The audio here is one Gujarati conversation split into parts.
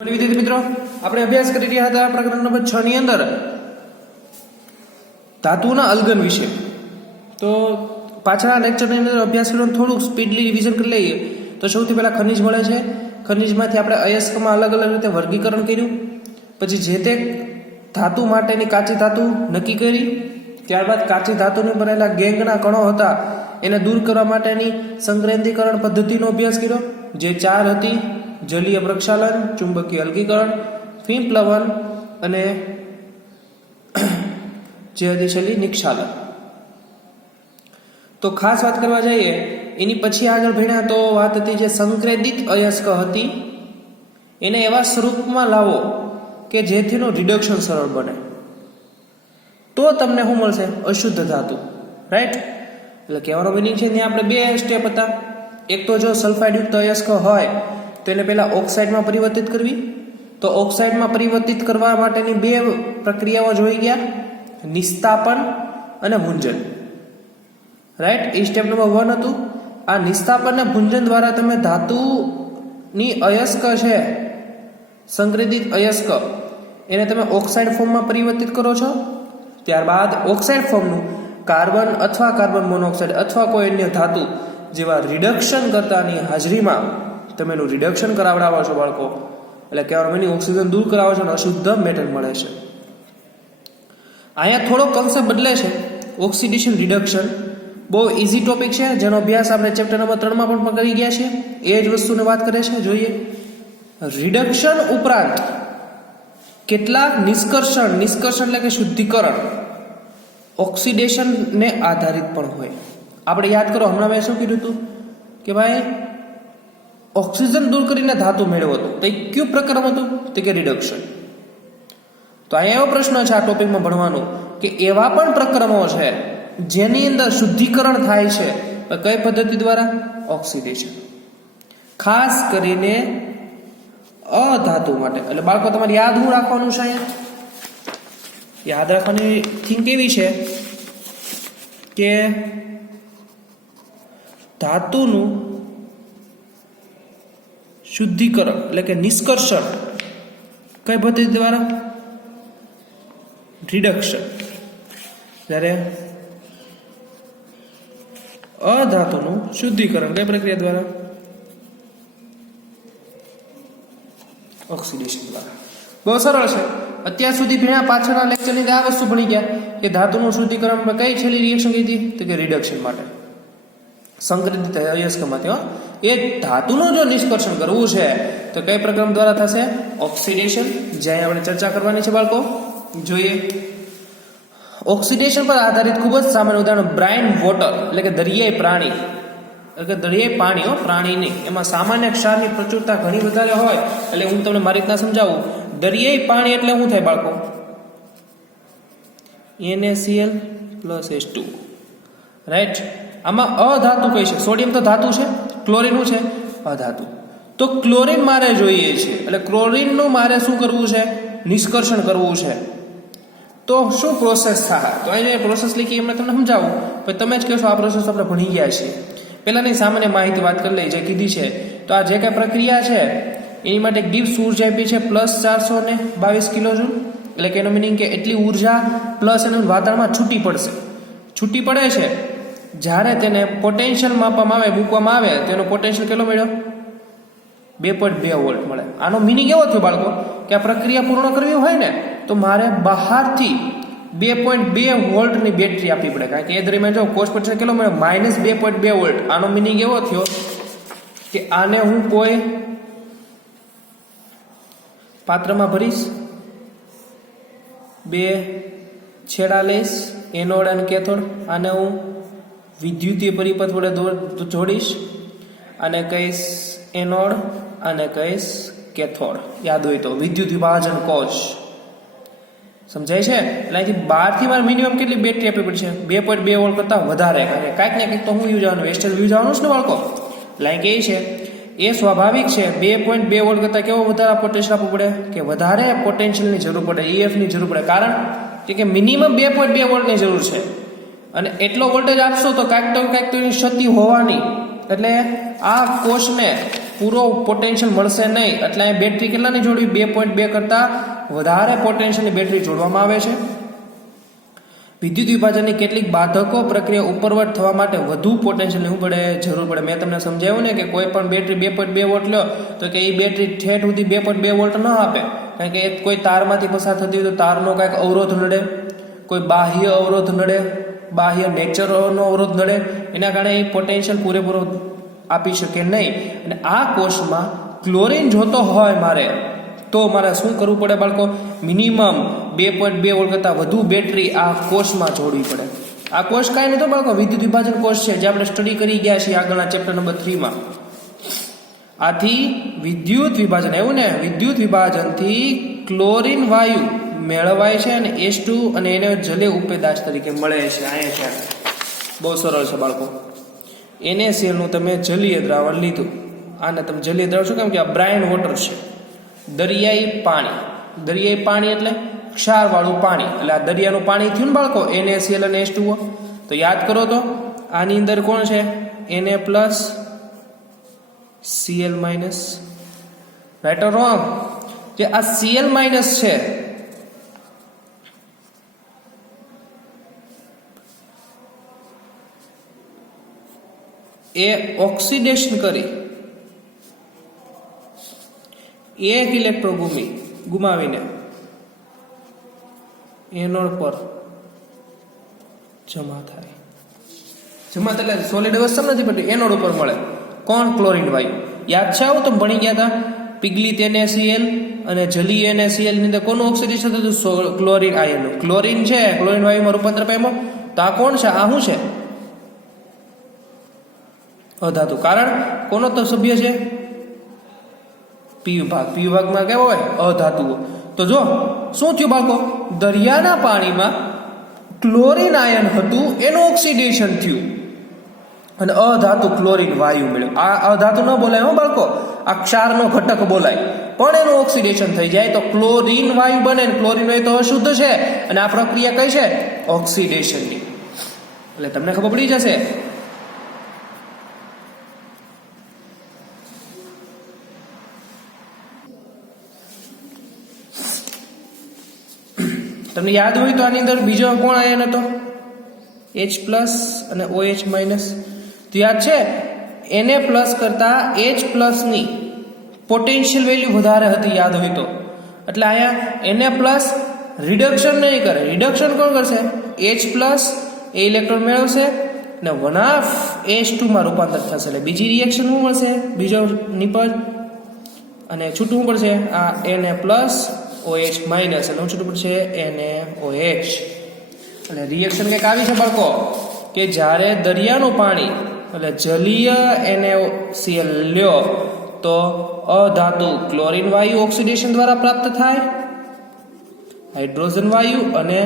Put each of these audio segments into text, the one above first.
વિદ્યાર્થી મિત્રો, આપણે અભ્યાસ કરી રહ્યા હતા પ્રકરણ નંબર 6 ની અંદર ધાતુના અલગન વિશે. તો પાછળના લેક્ચરની અંદર અભ્યાસ કરવાનું થોડુંક સ્પીડલી રિવિઝન કરી લઈએ. તો સૌથી પહેલા ખનિજ મળે છે. ખનિજમાંથી આપણે અયસ્કમાં અલગ અલગ રીતે વર્ગીકરણ કર્યું. પછી જે તે ધાતુ માટેની કાચી ધાતુ નક્કી કરી. ત્યારબાદ કાચી ધાતુની બનેલા ગેંગના કણો હતા એને દૂર કરવા માટેની સંક્રાંતિકરણ પદ્ધતિનો અભ્યાસ કર્યો, જે 4 હતી: જલીય પ્રક્ષાલન, ચુંબકીય અલગીકરણ, ફિલ્મ પ્લવન અને જે હતી છેલ્લી નિક્ષાલન. તો ખાસ વાત કરવા જઈએ એની પછી આગળ ભણ્યા તો વાત હતી જે સંક્રેદિત અયસ્ક હતી એને એવા સ્વરૂપમાં લાવો કે જેથીનું રિડક્શન સરળ બને. તો તમને શું મળશે? અશુદ્ધ ધાતુ. રાઈટ? એટલે કહેવાનો મિનિંગ છે ત્યાં આપણે 2 સ્ટેપ હતા. એક તો જો સલ્ફાઇડયુક્ત અયસ્ક હોય તો એને પહેલા ઓક્સાઇડમાં પરિવર્તિત કરવી. તો ઓક્સાઇડમાં પરિવર્તિત કરવા માટેની 2 પ્રક્રિયાઓ જોઈ ગયા: નિસ્તાપન અને ભુંજન. રાઈટ? એ સ્ટેપ નંબર 1 હતું. આ નિસ્તાપન અને ભુંજન દ્વારા તમે ધાતુની અયસ્ક છે, સંક્રેદિત અયસ્ક, એને તમે ઓક્સાઇડ ફોર્મમાં પરિવર્તિત કરો છો. ત્યારબાદ ઓક્સાઇડ ફોર્મનું કાર્બન અથવા કાર્બન મોનોક્સાઇડ અથવા કોઈ અન્ય ધાતુ જેવા રિડક્શન કરતાની હાજરીમાં તમે એનું રિડક્શન કરાવડાવો છો બાળકો. એટલે કહેવાનો મિનિંગ ઓક્સિજન દૂર કરાવો છો અને અશુદ્ધ મેટલ મળે છે. અહીંયા થોડો કન્સેપ્ટ બદલે છે. ઓક્સિડેશન રિડક્શન બહુ ઇઝી ટોપિક છે, જેનો અભ્યાસ આપણે ચેપ્ટર નંબર 3 માં પણ કરી ગયા છીએ. એ જ વસ્તુની વાત કરે છે. જોઈએ, રિડક્શન ઉપરાંત કેટલાક નિષ્કર્ષણ એટલે કે શુદ્ધિકરણ ઓક્સિડેશનને આધારિત પણ હોય. આપણે યાદ કરો, હમણાં મેં શું કીધું હતું કે ભાઈ ઓક્સિજન દૂર કરીને ધાતુ મેળવ્યો હતો. તો એ કયું પ્રકરણ હતું? તો કે રિડક્શન. તો અહીંયા એવો પ્રશ્ન છે આ ટોપિકમાં ભણવાનો કે એવા પણ પ્રકરણો છે જેની અંદર શુદ્ધિકરણ થાય છે. કઈ પદ્ધતિ દ્વારા? ઓક્સિડેશન. ખાસ કરીને અધાતુ માટે. એટલે બાળકો તમારે યાદ શું રાખવાનું છે? અહીંયા યાદ રાખવાની થિંક એવી છે કે ધાતુનું શુદ્ધિકરણ એટલે કે નિષ્કર્ષણ કઈ પદ્ધતિ દ્વારા? રિડક્શન. જ્યારે અધાતુનું શુદ્ધિકરણ કઈ પ્રક્રિયા દ્વારા? ઓક્સિડેશન દ્વારા. બહુ સરળ છે. અત્યાર સુધી ભણ્યા પાછળના લેક્ચરની આ વસ્તુ ભણી ગયા કે ધાતુનું શુદ્ધિકરણ કઈ છેલ્લી રિએક્શન કઈ હતી? તો કે રિડક્શન માટે, સંક્રેદિત અયસ્કમાંથી. એ ધાતુનું જો નિષ્કર્ષણ કરવું છે તો કઈ પ્રક્રિયા દ્વારા થશે? ઓક્સિડેશન. જ્યાં આપણે ચર્ચા કરવાની છે બાળકો. જોઈએ, ઓક્સિડેશન પર આધારિત ખૂબ જ સામાન્ય ઉદાહરણ બ્રાઇન વોટર એટલે કે દરિયાઈ પ્રાણી, એટલે કે દરિયાઈ પાણી, પ્રાણી નહીં. એમાં સામાન્ય ક્ષારની પ્રચુરતા ઘણી વધારે હોય. એટલે હું તમને મારી રીતના સમજાવું. દરિયાઈ પાણી એટલે શું થાય બાળકો? NaCl + H2. રાઈટ? આમાં અધાતુ કઈ છે? સોડિયમ તો ધાતુ છે, ક્લોરીન છે અધાતુ. તો ક્લોરીન મારે જોઈએ છે, એટલે ક્લોરીનનું મારે શું કરવું છે? નિષ્કર્ષણ કરવું છે. તો શું પ્રોસેસ થાય? તો અહીં પ્રોસેસ લીધી એમને તમને સમજાવું, પણ તમે જ કહેશો આ પ્રોસેસ આપણે ભણી ગયા છીએ. પહેલાની સામાન્ય માહિતી વાત કરી લઈ જે કીધી છે. તો આ જે કઈ પ્રક્રિયા છે એની માટે ગિબ્સ ઉર્જા આપી છે +422 કિલોજૂલ. એટલે કે એનો મિનિંગ કે એટલી ઉર્જા પ્લસ એનું વાતાવરણમાં છૂટી પડશે. છૂટી પડે છે જ્યારે તેને પોટેન્શિયલ માપવામાં આવે, મૂકવામાં આવે તો એનો પોટેન્શિયલ કેટલો મળ્યો? 2.2 વોલ્ટ મળે. આનો મિનિંગ એવો થયો બાળકો કે આ પ્રક્રિયા પૂર્ણ કરવી હોય ને તો મારે બહારથી 2.2 વોલ્ટની બેટરી આપવી પડે. કારણ કે એ દરમિયાન જો કોષ પોટેન્શિયલ કેટલો મળે? -2.2 વોલ્ટ. આનો મિનિંગ એવો થયો કે આને હું કોઈ પાત્રમાં ભરીશ, 2 છેડા લઈશ, એનોડ અને કેથોડ. આને હું વિદ્યુતીય પરિપથ વડે જોડીશ. આને કહીશ એનોડ અને કહીશ કેથોડ. યાદ હોય તો વિદ્યુત વિભાજન કોષ. સમજાય છે? એટલે અહીંથી બહારથી મારે મિનિમમ કેટલી બેટરી આપવી પડશે? 2.2 વોલ્ટ કરતાં વધારે. કારણ કે કાંઈક ને કંઈક તો હું યુઝ આવવાનું, વેસ્ટેજ યુઝ આવવાનું છે ને બાળકો. લાઈક એ છે, એ સ્વાભાવિક છે. 2.2 વોલ્ટ કરતાં કેવો વધારે પોટેન્શિયલ આપવું પડે? કે વધારે પોટેન્શિયલની જરૂર પડે, EFની જરૂર પડે. કારણ કે મિનિમમ 2.2 વોલ્ટની જરૂર છે. અને એટલો વોલ્ટેજ આપશો તો કાંઈક તો એની ક્ષતિ હોવાની. એટલે આ કોષને પૂરો પોટેન્શિયલ મળશે નહીં. એટલે અહીં બેટરી કેટલાની જોડવી? 2.2 કરતા વધારે પોટેન્શિયલની બેટરી જોડવામાં આવે છે. વિદ્યુત વિભાજનની કેટલીક બાધકો પ્રક્રિયા ઉપરવટ થવા માટે વધુ પોટેન્શિયલ લેવું પડે, જરૂર પડે. મેં તમને સમજાવ્યું ને કે કોઈ પણ બેટરી 2.2 વોલ્ટ લ્યો તો કે એ બેટરી ઠેઠ સુધી 2.2 વોલ્ટ ન આપે, કારણ કે કોઈ તારમાંથી પસાર થતી હોય તો તારનો કાંઈક અવરોધ નડે, કોઈ બાહ્ય અવરોધ નડે, બાહ્ય નેચરનો અવરોધ નડે, એના કારણે એ પોટેન્શિયલ પૂરેપૂરો આપી શકે નહીં. અને આ કોષમાં ક્લોરીન જોતો હોય મારે તો મારે શું કરવું પડે બાળકો? મિનિમમ 2.2 વોલ્ટ કરતાં વધુ બેટરી આ કોષમાં જોડવી પડે. આ કોષ કાંઈ નહીં તો બાળકો વિદ્યુત વિભાજન કોષ છે, જે આપણે સ્ટડી કરી ગયા છીએ આગળના ચેપ્ટર નંબર 3 માં. આથી વિદ્યુત વિભાજન, એવું ને, વિદ્યુત વિભાજનથી ક્લોરીન વાયુ મેળવાય છે અને H2 અને એને જલીય ઉપેદાશ તરીકે મળે છે. અહીંયા છે, બહુ સરળ છે બાળકો. NaCl નું તમે જલીય દ્રાવણ લીધું, આને તમે જલીય દ્રાવણ શું કામ કે આ બ્રાઇન વોટર છે, દરિયાઈ પાણી. દરિયાઈ પાણી એટલે ક્ષારવાળું પાણી, એટલે આ દરિયાનું પાણી થયું ને બાળકો, NaCl અને H2O. તો યાદ કરો તો આની અંદર કોણ છે? Na plus Cl minus, right or wrong? જે આ Cl માઇનસ છે એ ઓક્સિડેશન કરી એક ઇલેક્ટ્રોન ગુમાવીને એનોડ પર જમા થાય. જમા એટલે સોલિડ અવસ્થા નથી, પણ એનોડ ઉપર મળે. કોણ? ક્લોરીન વાયુ. યાદ છે આવું? તમે ભણી ગયા હતા. પિગલિત NaCl અને જલીય NaCl ની અંદર કોનું ઓક્સિડેશન થતું? ક્લોરીન આયનનું. ક્લોરીન છે, ક્લોરીન વાયુમાં રૂપાંતર પામ્યો. તો આ કોણ છે? આ શું છે? અધાતુ. કારણ કોનો તો સભ્ય છે? પી વિભાગ. પી વિભાગમાં કેવો હોય? અધાતુઓ. તો જો શું થયું બાળકો? દરિયાના પાણીમાં ક્લોરીન આયન હતું, એનું ઓક્સિડેશન થયું અને અધાતુ ક્લોરીન વાયુ મળ્યો. આ અધાતુ ન બોલાય હો બાળકો, આ ક્ષારનો ઘટક બોલાય. પણ એનું ઓક્સિડેશન થઈ જાય તો ક્લોરીન વાયુ બને. ક્લોરીન વાયુ તો અશુદ્ધ છે અને આ પ્રક્રિયા કઈ છે? ઓક્સિડેશનની. એટલે તમને ખબર પડી જશે. તમને યાદ હોય તો આની અંદર બીજો કોણ આયન હતો? H પ્લસ અને OH માઇનસ. તો યાદ છે Na પ્લસ કરતા H પ્લસ ની પોટેન્શિયલ વેલ્યુ વધારે હતી, યાદ હોય તો. એટલે અહીંયા Na પ્લસ રિડક્શન નહીં કરે. રિડક્શન કોણ કરશે? H પ્લસ એ ઇલેક્ટ્રોન મેળવશે અને 1/2 H2 માં રૂપાંતર થશે. એટલે બીજી રિએક્શન શું મળશે? બીજો નિપજ અને છૂટવું પડશે આ Na પ્લસ OH માઇનસ, અને છૂટું પડશે NaOH. એટલે રિએક્શન કંઈક આવી છે બાળકો કે જ્યારે દરિયાનું પાણી એટલે જલીય NaCl લ્યો તો અધાતુ ક્લોરીન વાયુ ઓક્સિડેશન દ્વારા પ્રાપ્ત થાય, હાઇડ્રોજન વાયુ અને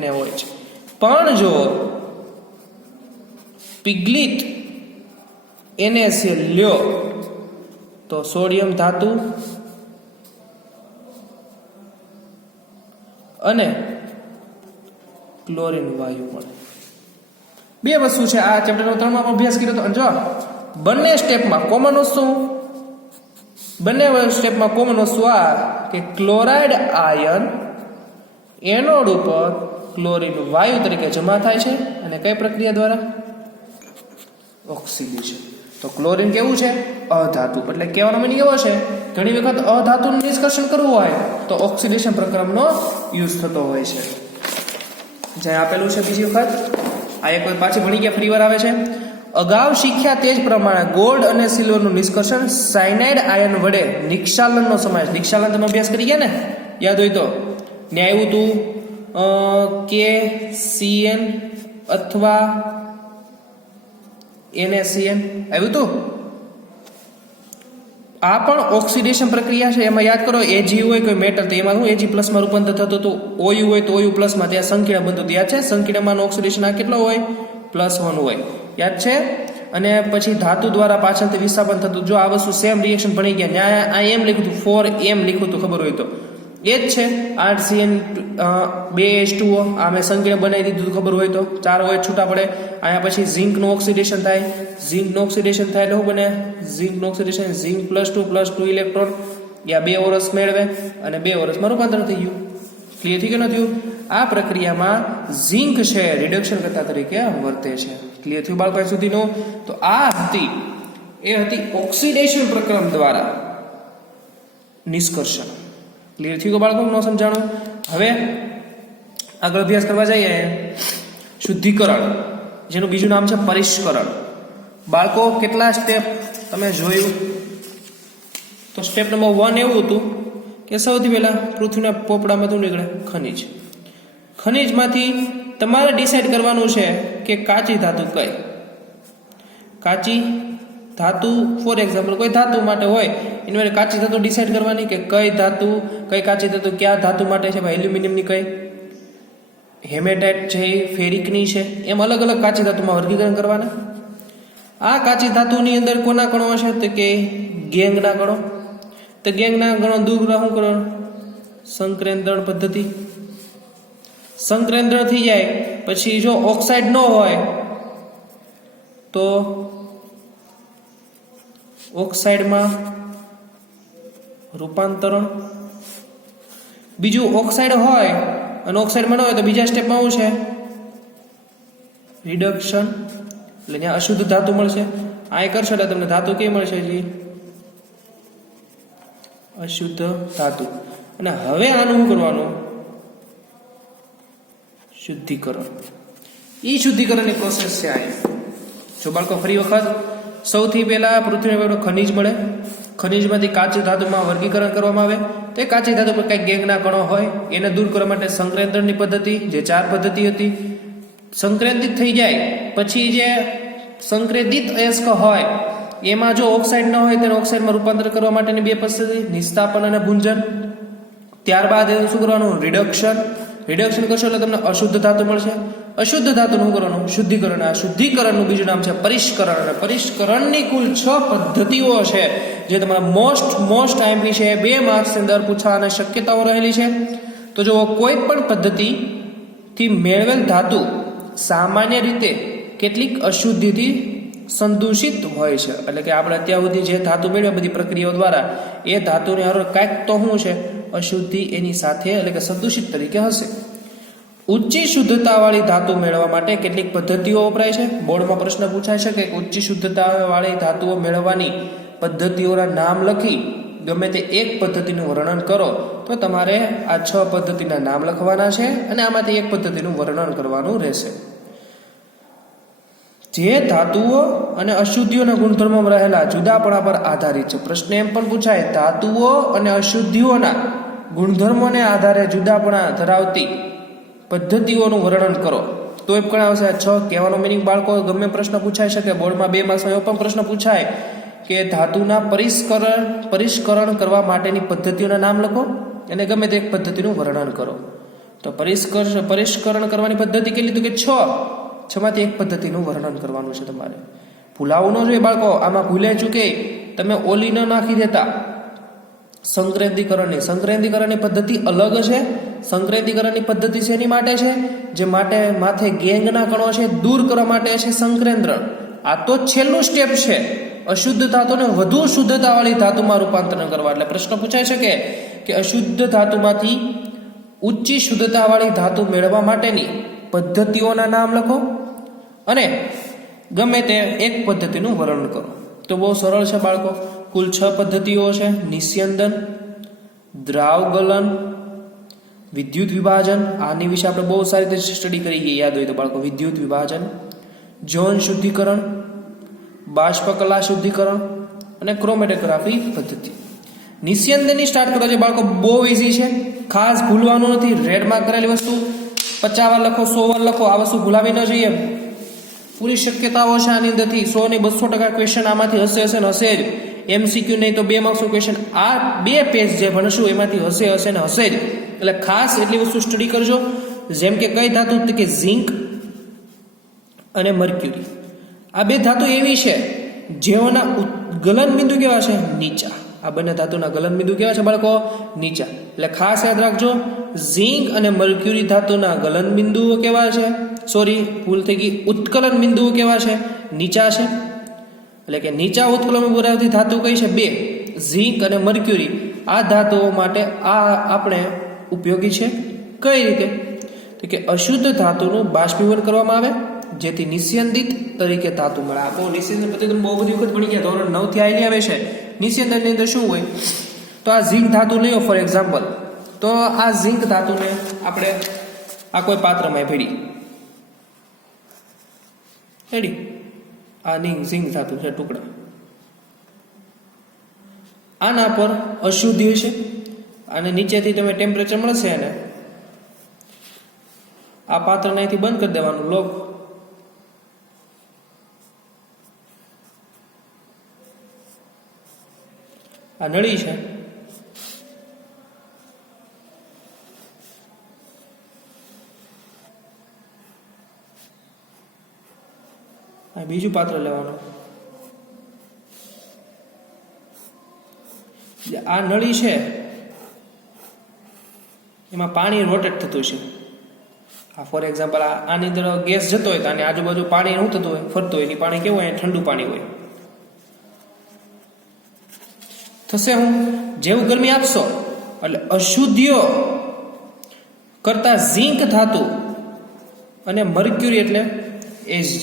NaOH. પણ જો પિગલિત NaCl લ્યો તો સોડિયમ ધાતુ અને ક્લોરીન વાયુ મળે. બે વસ્તુ છે આ ચેપ્ટર 3 માં અભ્યાસ કર્યો તો. જો બંને સ્ટેપમાં કોમન વસ્તુ, બંને સ્ટેપમાં કોમન વસ્તુ આ કે ક્લોરાઇડ આયન એનોડ ઉપર ક્લોરીન વાયુ તરીકે જમા થાય છે. અને કઈ પ્રક્રિયા દ્વારા? ઓક્સિડેશન. તો ક્લોરીન કેવું છે? અધાતુ. એટલે કહેવાનો મીનિંગ એવો છે, ઘણી વખત અધાતુનું નિષ્કર્ષણ કરવું હોય તો ઓક્સિડેશન પ્રક્રિયાનો યુઝ થતો હોય છે. જે આપેલું છે બીજી વખત આ એક પાછી ભણી ગયા ફરીવાર આવે છે. અગાઉ શીખ્યા તે જ પ્રમાણે ગોલ્ડ અને સિલ્વરનું નિષ્કર્ષણ સાયનાઇડ આયન વડે નિક્ષાલનનો સમાવેશ. નિક્ષાલન તમે અભ્યાસ કરી ગયા ને, યાદ હોય તો. ને આવ્યું હતું KCN અથવા NaCN આવ્યું હતું. આ પણ ઓક્સિડેશન પ્રક્રિયા છે. એમાં યાદ કરો Ag હોય કોઈ મેટલ તો એમાં શું Ag પ્લસ માં રૂપાંતર થતું હતું. OU હોય તો OU પ્લસ માં ત્યાં સંકીર્ણ બનતું. યાદ છે? સંકીર્ણમાં ઓક્સિડેશન આ કેટલો હોય? +1 હોય. યાદ છે? અને પછી ધાતુ દ્વારા પાછળથી વિસ્થાપન થતું. જો આ વસ્તુ સેમ રિએક્શન ભણી ગયા, ત્યાં આ એમ લખ્યું હતું 4m લખ્યું હતું, ખબર હોય તો. એ જ છે 8CN 2H2O. આ મેં સંકીર્ણ બનાવી દીધું ખબર હોય તો, 4 OH છૂટા પડે. અહીંયા પછી ઝીંકનું ઓક્સિડેશન થાય. ઝીંકનું ઓક્સિડેશન થાય એટલે શું બને? ઝીંકનું ઓક્સિડેશન ઝીંક +2 ઇલેક્ટ્રોન યા 2 વર્ષ મેળવે અને 2 વર્ષમાં રૂપાંતર થઈ ગયું. ક્લિયર થઈ કે ન થયું? આ પ્રક્રિયામાં ઝીંક છે રિડક્શન કરતા તરીકે વર્તે છે. ક્લિયર થયું બાળકો સુધીનું? તો આ હતી ઓક્સિડેશન પ્રક્રિયા દ્વારા નિષ્કર્ષણ. ક્લિયર થયું કે બાળકો? ન સમજાણું? હવે આગળ અભ્યાસ કરવા જઈએ. શુદ્ધિકરણ, જેનું બીજું નામ છે પરિષ્કરણ. બાળકો કેટલા સ્ટેપ તમે જોયું? તો સ્ટેપ નંબર 1 એવું હતું કે સૌથી પહેલા પૃથ્વીના પોપડામાં શું નીકળે? ખનિજ. ખનિજમાંથી તમારે ડિસાઈડ કરવાનું છે કે કાચી ધાતુ કઈ. કાચી ધાતુ ફોર એક્ઝામ્પલ કોઈ ધાતુ માટે હોય એની માટે કાચી ધાતુ ડિસાઈડ કરવાની કે કઈ ધાતુ, કઈ કાચી ધાતુ કયા ધાતુ માટે છે. ભાઈ એલ્યુમિનિયમની કઈ, હેમેટાઇટ છે, ફેરિકની છે, એમ અલગ અલગ કાચી ધાતુમાં વર્ગીકરણ કરવાના. આ કાચી ધાતુની અંદર કોના કણો હશે? તો કે ગેંગના કણો. તો ગેંગના કણો દૂર શું કરો? સંકેન્દ્રણ પદ્ધતિ. સંકેન્દ્રણ થઈ જાય પછી જો ઓક્સાઇડ ન હોય તો ઓક્સાઇડમાં રૂપાંતરણ. બીજું ઓક્સાઇડ હોય અને ઓક્સાઇડમાં ન હોય તો બીજા સ્ટેપમાં શું છે? રિડક્શન. એટલે ત્યાં અશુદ્ધ ધાતુ મળશે. આ કરશો એટલે તમને ધાતુ કઈ મળશે? જી અશુદ્ધ ધાતુ. અને હવે આનું શું કરવાનું? શુદ્ધિકરણ. ઈ શુદ્ધિકરણની પ્રોસેસ છે આ. જો બાળકો ફરી વખત સૌથી પહેલા પૃથ્વીના ખનિજ મળે. ખનિજમાંથી કાચી ધાતુમાં વર્ગીકરણ કરવામાં આવે. તે કાચી ધાતુ પર કંઈક ગેંગના કણો હોય એને દૂર કરવા માટે સંકેન્દ્રણની પદ્ધતિ, જે 4 પદ્ધતિ હતી. સંકેન્દ્રિત થઈ જાય પછી જે સંકેન્દ્રિત અયસ્ક હોય એમાં જો ઓક્સાઇડ ન હોય તેને ઓક્સાઇડમાં રૂપાંતર કરવા માટેની 2 પદ્ધતિ, નિસ્તાપન અને ભુંજન. ત્યારબાદ શું કરવાનું? રિડક્શન. રિડક્શન કરશો એટલે તમને અશુદ્ધ ધાતુ મળશે. અશુદ્ધ ધાતુનું કરવાનું? શુદ્ધિકરણ. આ શુદ્ધિકરણનું બીજું નામ છે પરિષ્કરણ. અને પરિષ્કરણની કુલ 6 પદ્ધતિઓ છે જે તમારા મોસ્ટ આઈએમપી છે. 2 માર્ક્સની અંદર પૂછવાની શક્યતાઓ રહેલી છે. તો જો કોઈ પણ પદ્ધતિથી મેળવેલ ધાતુ સામાન્ય રીતે કેટલીક અશુદ્ધિથી સંદૂષિત હોય છે. એટલે કે આપણે અત્યાર સુધી જે ધાતુ મેળવે બધી પ્રક્રિયાઓ દ્વારા એ ધાતુને હર કાંઈક તો શું છે? અશુદ્ધિ એની સાથે એટલે કે સંદૂષિત તરીકે હશે. ઉચ્ચ શુદ્ધતાવાળી ધાતુ મેળવવા માટે કેટલીક પદ્ધતિઓ વપરાય છે. બોર્ડમાં પ્રશ્ન પૂછાય છે કે ઉચ્ચ શુદ્ધતાવાળી ધાતુઓ મેળવવાની પદ્ધતિઓના નામ લખી ગમે તે એક પદ્ધતિનું વર્ણન કરો. તો તમારે આ 6 પદ્ધતિના નામ લખવાના છે અને આમાંથી એક પદ્ધતિનું વર્ણન કરવાનું રહેશે. જે ધાતુઓ અને અશુદ્ધિઓના ગુણધર્મોમાં રહેલા જુદાપણા પર આધારિત છે. પ્રશ્ન એમ પણ પૂછાય, ધાતુઓ અને અશુદ્ધિઓના ગુણધર્મોને આધારે જુદાપણા ધરાવતી પદ્ધતિઓનું વર્ણન કરો. તો એ પણ આવશે 6. કહેવાનો મિનિંગ બાળકો ગમે પ્રશ્ન પૂછાઈ શકે. બોર્ડમાં 2 માર્ક્સમાં એવો પણ પ્રશ્ન પૂછાય કે ધાતુના પરિષ્કરણ કરવા માટેની પદ્ધતિઓના નામ લખો અને ગમે તે એક પદ્ધતિનું વર્ણન કરો. તો પરિષ્કરણ કરવાની પદ્ધતિ કેટલી? તો કે 6 માંથી એક પદ્ધતિનું વર્ણન કરવાનું છે તમારે. ભૂલાવું ન જોઈએ બાળકો. આમાં ભૂલે ચૂકે તમે ઓલી ન નાખી દેતા. સંકેન્દ્રીકરણની પદ્ધતિ અલગ છે. સંકેન્દ્રીકરણની પદ્ધતિ છે એની માટે છે જે માથે ગેંગના કણો છે દૂર કરવા માટે છે સંકેન્દ્રણ. આ તો છેલ્લું સ્ટેપ છે. અશુદ્ધ ધાતુને વધુ શુદ્ધતાવાળી ધાતુમાં રૂપાંતરણ કરવા. એટલે પ્રશ્ન પૂછાઈ શકે કે અશુદ્ધ ધાતુમાંથી ઉચ્ચ શુદ્ધતાવાળી ધાતુ મેળવવા માટેની પદ્ધતિઓના નામ લખો અને ગમે તે એક પદ્ધતિનું વર્ણન કરો. તો બહુ સરળ છે બાળકો. કુલ 6 પદ્ધતિઓ છે. નિસ્યંદન, દ્રાવગલન, વિદ્યુત વિભાજન. આની વિશે આપણે બહુ સારી રીતે સ્ટડી કરી ગઈ, યાદ હોય તો બાળકો. વિદ્યુત વિભાજન, જૌન શુદ્ધિકરણ, બાષ્પકલા શુદ્ધિકરણ અને ક્રોમેટોગ્રાફી પદ્ધતિ. નિસ્યંદનની સ્ટાર્ટ કરો છે બાળકો. બહુ ઇઝી છે, ખાસ ભૂલવાનું નથી. રેડમાં કરેલી વસ્તુ 50 વાર લખો, 100 વાર લખો. આ વસ્તુ ભૂલાવી ન જોઈએ. પૂરી શક્યતાઓ છે આની અંદરથી 100 ને 200% ક્વેશ્ચન આમાંથી હશે ને હશે જ. MCQ નહીં તો 2 માર્ક્સનું ક્વેશ્ચન આ 2 પેજ જે ભણશું એમાંથી હશે ને હશે જ. એટલે ખાસ એટલી વસ્તુ સ્ટડી કરજો. જેમ કે કઈ ધાતુ? તો કે ઝિંક અને મર્ક્યુરી. આ 2 ધાતુ એવી છે જેઓના ગલન બિંદુ કેવા છે? નીચા. આ બંને ધાતુના ગલન બિંદુ કેવા છે બાળકો? નીચા. એટલે ખાસ યાદ રાખજો, ઝીંક અને મર્ક્યુરી ધાતુના ગલન બિંદુઓ કેવા છે? સોરી, ભૂલ થઈ ગઈ, ઉત્કલન બિંદુઓ કેવા છે? નીચા છે. એટલે કે નીચા ઉત્કલન ધરાવતી ધાતુ કઈ છે? બે, ઝીંક અને મર્ક્યુરી. આ ધાતુઓ માટે આ આપણે ઉપયોગી છે. કઈ રીતે? તો કે અશુદ્ધ ધાતુનું બાષ્પીભવન કરવામાં આવે જેથી નિસ્યંદિત તરીકે ધાતુ મળે. આપો નિસ્યંદન પદ્ધતિ બહુ બધી વખત ભણી ગયા, ધોરણ 9 થી આવેલી આવે છે. નિસ્યંદનની અંદર શું હોય? તો આ ઝીંક ધાતુ લઈએ ફોર એક્ઝામ્પલ. તો આ ઝીંક ધાતુને આપણે આ કોઈ પાત્રમાં ભેળી રેડી, આ ઝીંક ધાતુ છે ટુકડા, આના પર અશુદ્ધિ હશે અને નીચેથી તમે ટેમ્પરેચર મળશે અને આ પાત્ર અહીંથી બંધ કરી દેવાનું, લોક. આ નળી છે, આ બીજું પાત્ર લેવાનું. આ નળી છે એમાં પાણી રોટેટ થતું છે. આ ફોર એક્ઝામ્પલ આની અંદર ગેસ જતો હોય તો આની આજુબાજુ પાણી શું થતું હોય? ફરતું હોય. એની પાણી કેવું હોય? ઠંડુ પાણી હોય. થશે હું જેવું ગરમી આપશો એટલે અશુદ્ધિઓ કરતા ઝીંક ધાતુ અને મર્ક્યુરી એટલે Hg,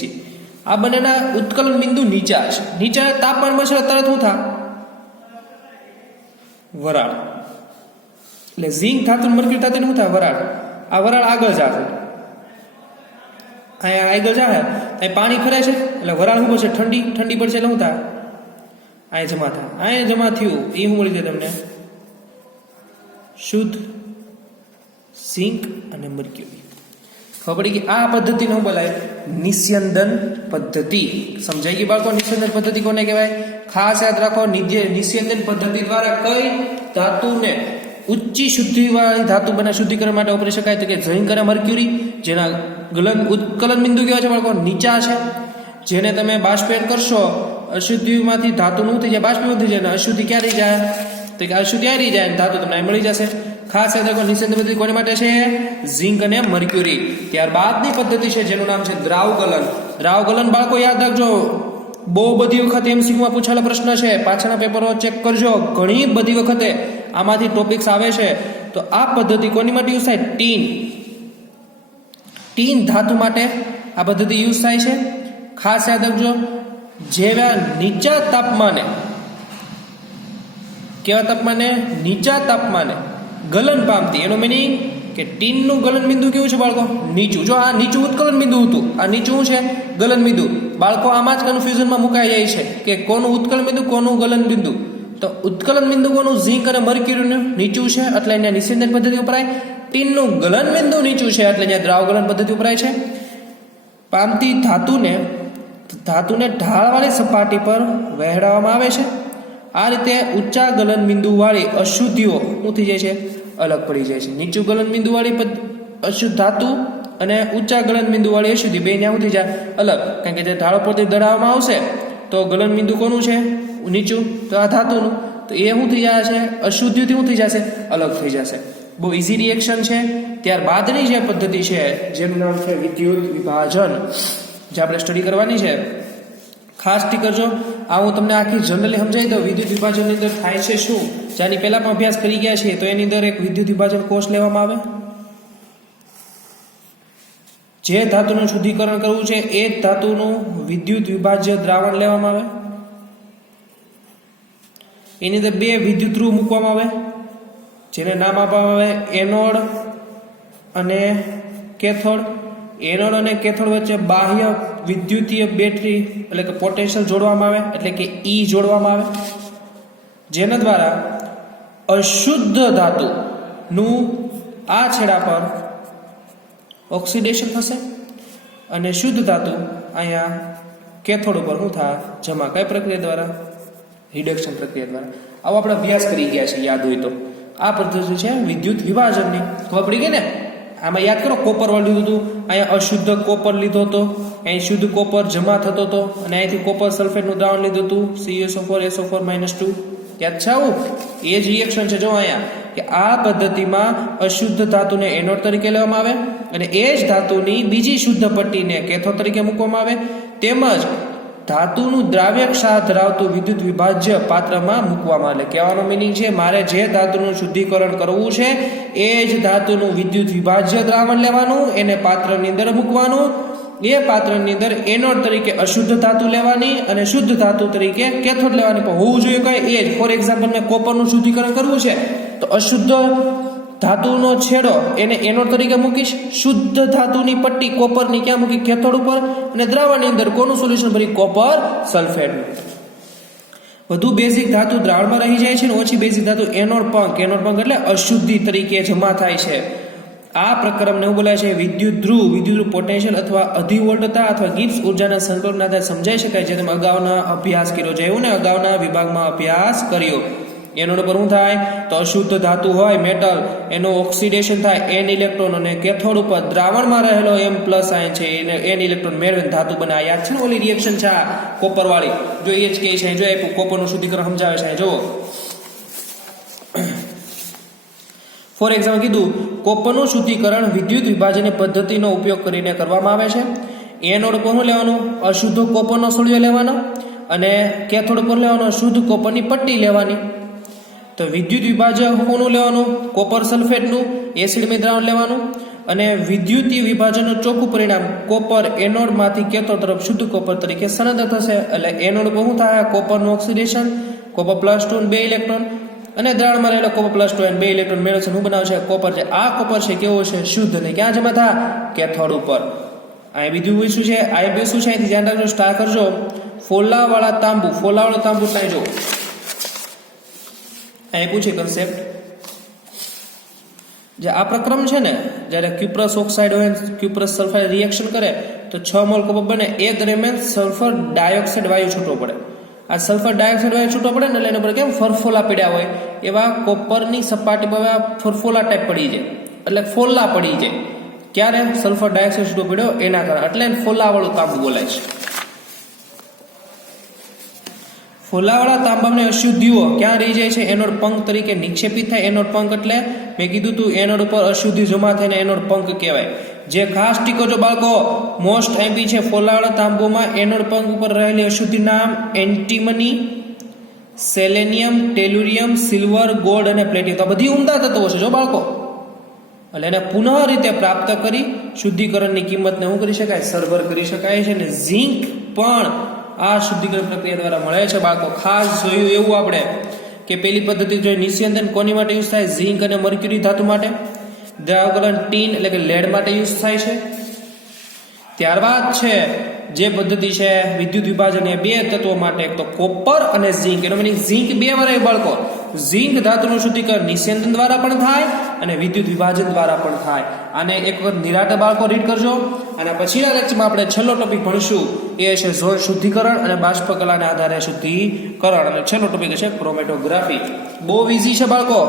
આ બંનેના ઉત્કલન બિંદુ નીચા છે. નીચા તાપમાનમાં છે તરત શું થાય? વરાળ. એટલે ઝીંક ધાતુ મર્ક્યુરી ધાતુ શું થાય? વરાળ. આ વરાળ આગળ જાય, અહીંયા આગળ જાય, અહીં પાણી ફરે છે એટલે વરાળ શું પડશે? ઠંડી પડશે એટલે શું થાય? અહીં જમા થાય. અહીં જમા થયું એ શું મળી જાય તમને? શુદ્ધ ઝીંક અને મર્ક્યુરી. ખબર પડી કે આ પદ્ધતિને શું બોલાય? નિસ્યંદન પદ્ધતિ. સમજાઈ ગઈ બાળકો? નિસ્યંદન પદ્ધતિ કોને કહેવાય? ખાસ યાદ રાખો, નિસ્યંદન પદ્ધતિ દ્વારા કઈ ધાતુને ઉચ્ચી શુદ્ધિવાળી ધાતુ બને શુદ્ધિકરણ માટે વાપરી શકાય? તો કે ઝીંક અને મર્ક્યુરી, જેના ઉત્કલન બિંદુ કેવા છે બાળકો? નીચા છે. જેને તમે બાષ્પીભવન કરશો, અશુદ્ધિમાંથી ધાતુનું થઈ જાય, બાષ્પીભવન થઈ જાય, અને અશુદ્ધિ ક્યારે જાય? તો કે અશુદ્ધિ આવી જાય અને ધાતુ તમને મળી જશે. ખાસ યાદ રાખો, નિસ્યંદન પદ્ધતિ કોની માટે છે? ઝીંક અને મર્ક્યુરી. ત્યારબાદની પદ્ધતિ છે જેનું નામ છે દ્રાવગલન. દ્રાવગલન બાળકો યાદ રાખજો, બહુ બધી વખત એમસીક્યુમાં પૂછાયેલો પ્રશ્ન છે. પાછળના પેપરો ચેક કરજો, ઘણી બધી વખતે આમાંથી ટોપિક્સ આવે છે. તો આ પદ્ધતિ કોની માટે યુઝ થાય? ટીન ધાતુ માટે આ પદ્ધતિ યુઝ થાય છે. ખાસ યાદ રાખજો, જેવા નીચા તાપમાને, કેવા તાપમાને? નીચા તાપમાને ગલન પામતી. એનો મિનિંગ કે ટીનનું ગલન બિંદુ કેવું છે બાળકો? નીચું. જો આ નીચું ઉત્કલન બિંદુ હતું, આ નીચું છે ગલન બિંદુ. બાળકો આમાં જ કન્ફ્યુઝનમાં મુકાઈ જાય છે કે કોનું ઉત્કલન બિંદુ, કોનું ગલન બિંદુ. તો ઉત્કલન બિંદુ કોનું? ઝીંક અને મર્ક્યુરીનું નીચું છે એટલે અહીંયા નિસ્યંદન પદ્ધતિ વપરાય. ટીનનું ગલન બિંદુ નીચું છે એટલે અહીંયા દ્રાવગલન પદ્ધતિ વપરાય છે. પામતી ધાતુને ઢાળવાળી સપાટી પર વહેડાવવામાં આવે છે. આ રીતે ઊંચા ગલન બિંદુ વાળી અશુદ્ધિઓ શું થઈ જાય છે? અલગ પડી જાય છે. નીચું ગલન બિંદુ વાળી અશુદ્ધ ધાતુ અને ઊંચા ગલન બિંદુ વાળી અશુદ્ધિ બે ને શું થઈ જાય? અલગ. કારણ કે જે ઢાળો પરથી દળાવવામાં આવશે તો ગલન બિંદુ કોનું છે? નીચું. તો આ ધાતુનું, તો એ શું થઈ જાય છે? અશુદ્ધિથી શું થઈ જશે? અલગ થઈ જશે. બહુ ઇઝી રિએક્શન છે. ત્યારબાદની જે પદ્ધતિ છે જેનું નામ છે વિદ્યુત વિભાજન, જે આપણે સ્ટડી કરવાની છે. ખાસ ટી કરજો. આ હું તમને આખી જનરલી સમજાવી દઉં. વિદ્યુત વિભાજનની અંદર થાય છે શું, જેની પહેલા પણ અભ્યાસ કરી ગયા છે. તો એની અંદર એક વિદ્યુત વિભાજન કોષ લેવામાં આવે. જે ધાતુનું શુદ્ધિકરણ કરવું છે એ ધાતુનું વિદ્યુત વિભાજ્ય દ્રાવણ લેવામાં આવે. એની અંદર બે વિદ્યુત ધ્રુવ મૂકવામાં આવે, જેને નામ આપવામાં આવે એનોડ અને કેથોડ. એનોડ અને કેથોડ વચ્ચે બાહ્ય વિદ્યુતીય બેટરી એટલે કે પોટેન્શિયલ જોડવામાં આવે, એટલે કે ઈ જોડવામાં આવે, જેના દ્વારા અશુદ્ધ ધાતુનું આ છેડા પર ઓક્સિડેશન થશે અને શુદ્ધ ધાતુ અહીંયા કેથોડ ઉપર શું થાય? જમા. કઈ પ્રક્રિયા દ્વારા? રિડક્શન પ્રક્રિયા દ્વારા. આવો આપણે અભ્યાસ કરી ગયા છે, યાદ હોય તો. આ પદ્ધતિ છે વિદ્યુત વિભાજનની. ખબર પડી ગઈ ને? આમાં યાદ કરો, કોપર લીધું હતું, અહીંયા અશુદ્ધ કોપર લીધો હતો, અહીં શુદ્ધ કોપર જમા થતો હતો, અને અહીંથી કોપર સલ્ફેટનું દ્રાવણ લીધું હતું, CSO4 SO4 -2. યાદ છે આવું? એ જ રિએક્શન છે જો અહીંયા કે આ પદ્ધતિમાં અશુદ્ધ ધાતુને એનોડ તરીકે લેવામાં આવે અને એ જ ધાતુની બીજી શુદ્ધ પટ્ટીને કેથોડ તરીકે મૂકવામાં આવે, તેમજ ધાતુનું દ્રાવ્ય ક્ષાર ધરાવતું વિદ્યુત વિભાજ્ય પાત્રમાં મૂકવામાં આવે. કહેવાનો મિનિંગ છે મારે જે ધાતુનું શુદ્ધિકરણ કરવું છે એ જ ધાતુનું વિદ્યુત વિભાજ્ય દ્રાવણ લેવાનું, એને પાત્રની અંદર મૂકવાનું, એ પાત્રની અંદર એનોડ તરીકે અશુદ્ધ ધાતુ લેવાની અને શુદ્ધ ધાતુ તરીકે કેથોડ લેવાની. પણ હોવું જોઈએ કઈ એ જ. ફોર એક્ઝામ્પલ મેં કોપરનું શુદ્ધિકરણ કરવું છે તો અશુદ્ધ ધાતુનો છેડો એને એનોડ તરીકે મૂકીશ, શુદ્ધ ધાતુની પટ્ટી કોપરની ક્યાં મૂકી? કેથોડ ઉપર, અને દ્રાવણની અંદર કોનું સોલ્યુશન ભરી? કોપર સલ્ફેટનું. વધુ બેઝિક ધાતુ દ્રાવણમાં રહી જાય છે અને ઓછી બેઝિક ધાતુ એનોડ પંક એટલે અશુદ્ધિ તરીકે જમા થાય છે. આ પ્રક્રમને એવું બોલાય છે વિદ્યુત ધ્રુવ પોટેન્શિયલ અથવા અધિવોલ્ટતા અથવા ગિબ્સ ઉર્જાના સંકલ્પના આધારે સમજાઈ શકાય છે. તમે અગાઉના અભ્યાસ કર્યો છે એવું ને, અગાઉના વિભાગમાં અભ્યાસ કર્યો. એનોડ પર શું થાય તો અશુદ્ધ ધાતુ હોય મેટલ, એનું ઓક્સિડેશન થાય, એન ઇલેક્ટ્રોન, અને કેથોડ ઉપર દ્રાવણમાં રહેલો M+ આયન છે એને એન ઇલેક્ટ્રોન મેળવીને ધાતુ બને. યાદ છે ને ઓલી રિએક્શન છે આ કોપર વાળી? જો એ જ કે છે, જો આપ્યું કોપરનું શુદ્ધિકરણ સમજાવે છે. જુઓ ફોર એક્ઝામ્પલ કીધું કોપરનું શુદ્ધિકરણ વિદ્યુત વિભાજન પદ્ધતિનો ઉપયોગ કરીને કરવામાં આવે છે. એનોડ પર શું લેવાનું? અશુદ્ધ કોપરનો સળિયો લેવાનો અને કેથોડ પર લેવાનો શુદ્ધ કોપરની પટ્ટી લેવાની. તો વિદ્યુત વિભાજક કોનું લેવાનું? કોપર સલ્ફેટનું એસિડમય દ્રાવણ લેવાનું અને વિદ્યુતીય વિભાજનનું ચોખ્ખું પરિણામ કોપર એનોડમાંથી કેથોડ તરફ શુદ્ધ કોપર તરીકે સ્થાનાંતર થશે. એટલે એનોડ પર શું થાય? કોપરનું ઓક્સિડેશન, કોપર +2 2 ઇલેક્ટ્રોન, અને દ્રાવણમાં રહેલો કોપર +2 2 ઇલેક્ટ્રોન મેળવશે. શું બનાવશે? કોપર છે. આ કોપર છે કેવો છે? શુદ્ધ. ને ક્યાં જમા થાય? કેથોડ ઉપર. અહીં બીજું શું છે? આ બે શું છે? અહીંથી ધ્યાન રાખજો, સ્ટાર કરજો. ફોલાવાળા તાંબુ ત્યાં જો અહીં પૂછે કન્સેપ્ટ. જે આ પ્રક્રમ છે ને, જ્યારે ક્યુપ્રસ ઓક્સાઇડ હોય ક્યુપ્રસ સલ્ફાઇડ રિએક્શન કરે તો 6 મોલ કોપર બને. એ દરમિયાન સલ્ફર ડાયોક્સાઇડ વાયુ છૂટો પડે. આ સલ્ફર ડાયોક્સાઇડ વાયુ છૂટો પડે ને એટલે એના પર કેમ ફરફોલા પડ્યા હોય એવા કોપરની સપાટી પર ફરફોલા ટાઈપ પડી જાય, એટલે ફોલ્લા પડી જાય. ક્યારે? સલ્ફર ડાયોક્સાઇડ છૂટો પડ્યો એના કારણે, એટલે ફોલ્લાવાળું તાંબુ બોલાય છે. ફોલાવાળા તાંબાને અશુદ્ધિઓ ક્યાં રહી જાય છે? એનોડ પંક તરીકે નિક્ષેપિત થાય. એનોડ પંક એટલે મેં કીધું તું એનોડ ઉપર અશુદ્ધિ જમા થઈને એનોડ પંક કહેવાય. જે ખાસ ટીકો જો બાળકો મોસ્ટ એમપી છે, ફોલાવાળા તાંબુમાં એનોડ પંક ઉપર રહેલી અશુદ્ધિ નામ antimony, selenium, tellurium, silver, gold અને પ્લેટિનમ. તો બધી ઉમદા તત્વો છે જો બાળકો. એટલે એને પુનઃ રીતે પ્રાપ્ત કરી શુદ્ધિકરણની કિંમતને શું કરી શકાય? સરભર કરી શકાય છે. અને ઝીંક પણ આ શુદ્ધિકરણ પ્રક્રિયા દ્વારા મળે છે બાળકો. ખાસ જોયું એવું આપણે કે પેલી પદ્ધતિ જોઈ નિસ્યંદન કોની માટે યુઝ થાય? ઝીંક અને મર્ક્યુરી ધાતુ માટે. દ્રાવકરણ ટીન એટલે કે લેડ માટે યુઝ થાય છે. ત્યારબાદ છે જે પદ્ધતિ છે વિદ્યુત વિભાજન એ બે તત્વો માટે, એક તો કોપર અને ઝીંક. એનો મીનિંગ ઝીંક બે વરાય બાળકો. ઝીંક ધાતુનું શુદ્ધિકરણ નિસ્યંદન દ્વારા પણ થાય અને વિદ્યુત વિભાજન દ્વારા પણ થાય. આને એક વખત નિરાતે બાળકો રીડ કરજો. અને પછીના લેક્ચરમાં આપણે છેલ્લો ટોપિક ભણીશું, એ છે શુદ્ધિકરણ અને બાષ્પકલાના આધારે શુદ્ધિકરણ. અને છેલ્લો ટોપિક છે ક્રોમેટોગ્રાફી. બહુ ઈઝી છે બાળકો.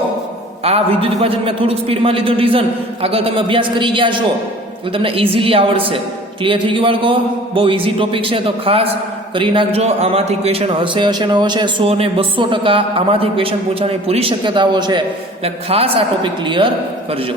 આ વિદ્યુત વિભાજન મેં થોડુંક સ્પીડમાં લીધું રીઝન, આગળ તમે અભ્યાસ કરી ગયા છો એટલે તમને ઇઝીલી આવડશે. ક્લિયર થઈ ગયું બાળકો? બહુ ઈઝી ટોપિક છે, તો ખાસ કરી નાખજો. આમાંથી ક્વેશ્ચન હશે ન હશે 100 ને 200% આમાંથી ક્વેશ્ચન પૂછવાની પૂરી શક્યતાઓ છે, એટલે ખાસ આ ટોપિક ક્લિયર કરજો.